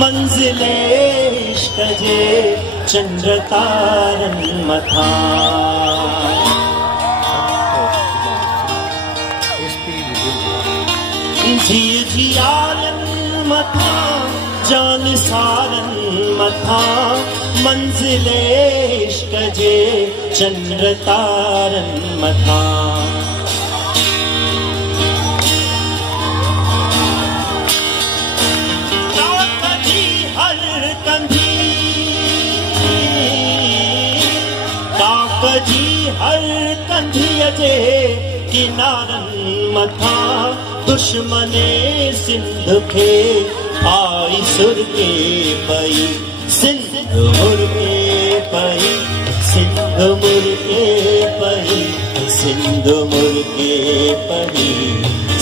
मंजिले इश्क जे चंद्र तारन मथा जी जियारन मथा जान सारन मथा मंजिले इश्क जे चंद्र तारन मथा जी हर कंधिय जे किनारन मथा दुश्मने सिंध खे आई सुर के पई सिंध मुर के पई सिंध मुर के पई सिंध मुर के पई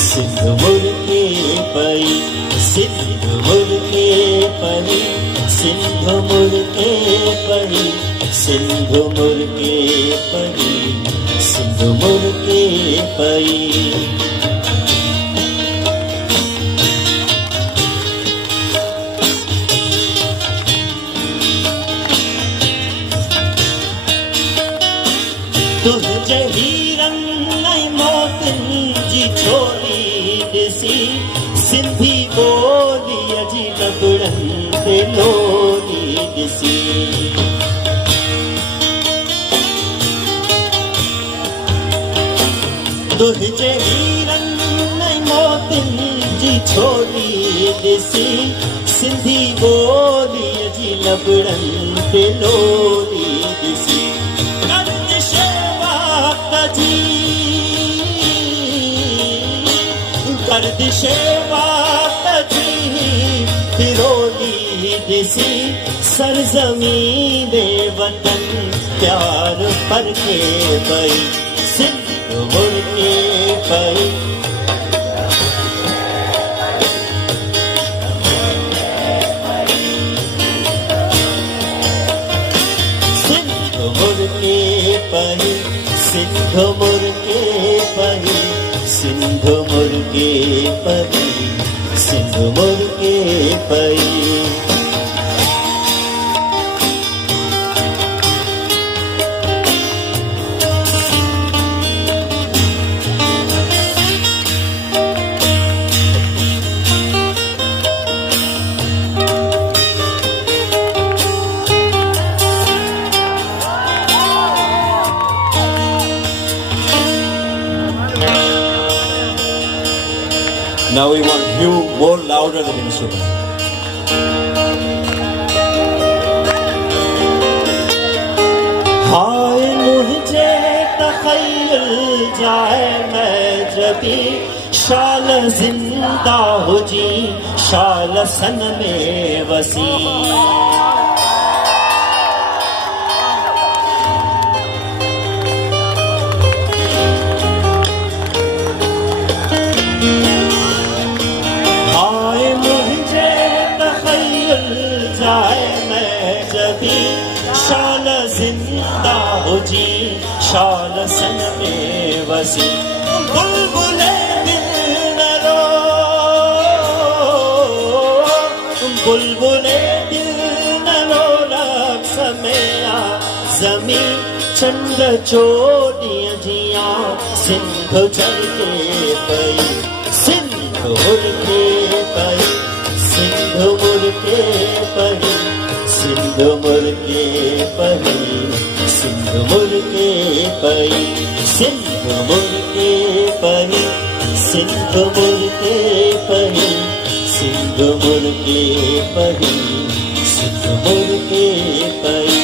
सिंध मुर के पई सिंध मुर के पई सिंध मुर के पई सिंधु मुर के पई सिंधु मुर के पई तुझे हीरन नहीं मोतिन जी छोरी दिसी सिंधी बोली अजी लबड़न ते लोली दिसी तुझे हीरन नहीं मोतिन जी छोरी दिसी सिंधी बोली अजी लबड़न ते लोली दिसी गर्दिशे वक्त जी गर्दिशे वक्त जी फिरोली दिसी सरजमीं बे वतन प्यार पर के पई सिंध मुर के पई सिंध मुर के पई सिंध मुर के पई सिंध मुर के पई सिंध मुर के पई Now we want you more louder than instrument. हाय मुझे तखय्युल जाए मैं जबी शाल जिंदा हो जी शाल सन में वसी जाए मैं जबी शाल जिंदा हो जी शाल सन में वसी बुलबुले दिल न रो बुलबुले दिल न रो रक्स में आ जमी चंद्र चोटियां जिया सिंध चल के पई सिंध मुर के पई सिंध मुर के पई सिंध मुर के पई सिंध मुर के पई सिंध मुर के पई सिंध मुर के पई सिंध मुर के पई सिंध मुर के पई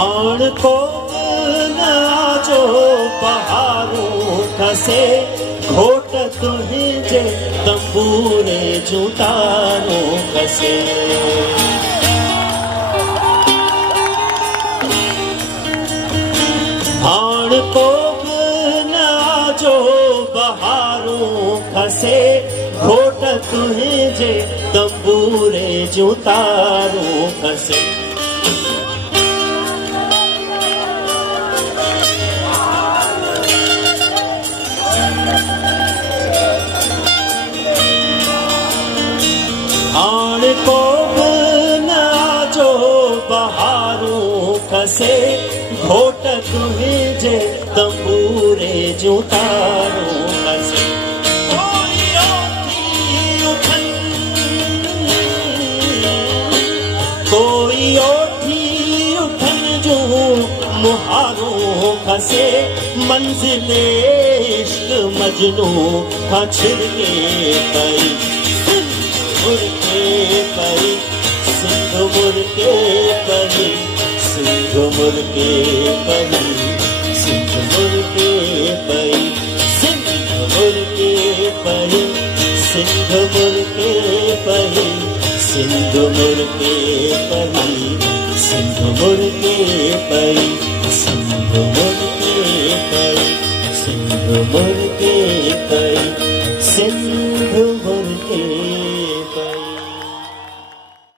आण को नाचो पहाड़ों खसे घोट तुझे तंबूरे जुटारो खसे आण को नाचो पहाड़ों खसे घोट तुझे तंबूरे जुटारो खसे तुम्हें जे तंबूरे जो तारों कसे कोई ओठी उठन कोई ओठी उठन जो मुहारों खसे मंजिले इश्क मजनू का छिड़के पई मुड़के पई सिंध मुड़के पई सिंध मुड़के पई सिंध मुड़के पई सिंध मुड़के पई सिंध मुड़के पई सिंध मुड़के पई सिंध मुड़के पई सिंध मुड़के पई सिंध मुड़के पई सिंध मुड़के